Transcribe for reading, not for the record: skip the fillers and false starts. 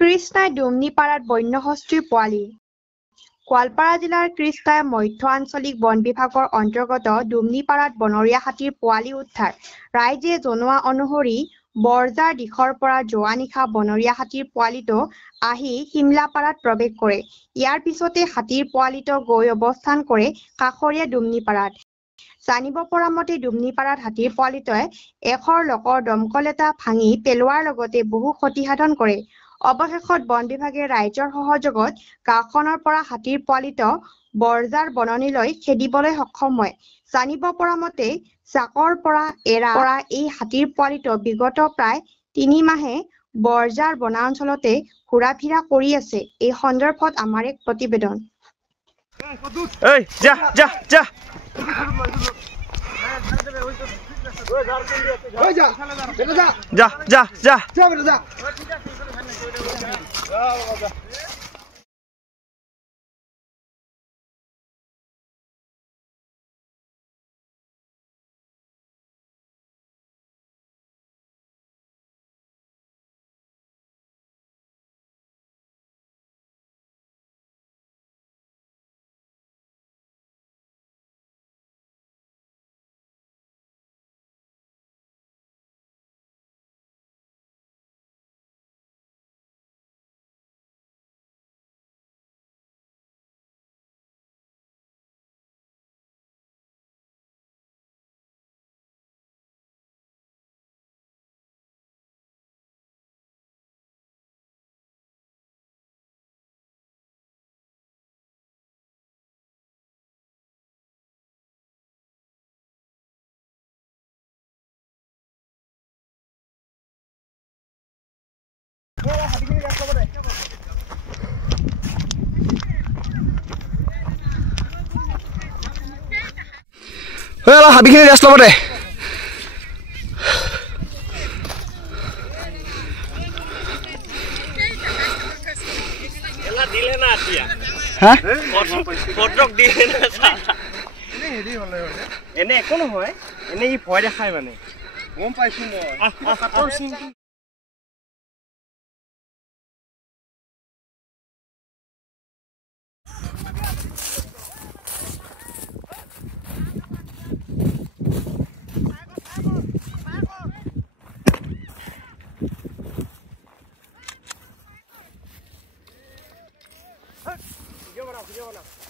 কৃষ্ণাই ডুমনিপাৰাত বন্যহস্তীৰ পোৱালি। গোৱালপাৰা জিলাৰ কৃষ্ণাই মধ্য আঞ্চলিক বন বিভাগৰ অন্তৰ্গত ডুমনিপাৰাত বনৰীয়া হাতীৰ পোৱালি উদ্ধাৰ। ৰাইজে জনোৱা অনুসৰি বৰজাৰ দিশৰ পৰা যোৱা নিশা বনৰীয়া হাতীৰ পোৱালিটো আহি শিমলাপাৰাত প্ৰৱেশ কৰে। ইয়াৰ পিছতে হাতীৰ পোৱালিটো গৈ অৱস্থান কৰে কাষৰীয়া ডুমনিপাৰাত। জানিব পৰা মতে ডুমনিপাৰাত হাতীৰ পোৱালিটোৱে এশৰ লোকৰ দমকল এটা ভাঙি পেলোৱাৰ লগতে বহু ক্ষতিসাধন কৰে। অৱশেষত বন বিভাগে ৰাইজৰ সহযোগত গাঁওখনৰ পৰা হাতীৰ পোৱালিটো বৰজাৰ বননিলৈ খেদিবলৈ সক্ষম হয়। জানিব পৰা মতে জাকৰ পৰা এৰা এই হাতীৰ পোৱালিটো বিগত প্ৰায় ৩ মাহে বৰজাৰ বনাঞ্চলতে ঘূৰা-ফিৰা কৰি আছে। এই সন্দৰ্ভত আমাৰ এক প্ৰতিবেদন। হাবিখিনি ৰেষ্ট ল'ব দে। এনে একো নহয়, এনে ই ভয় দেখায় মানে। গম পাইছো মই। Video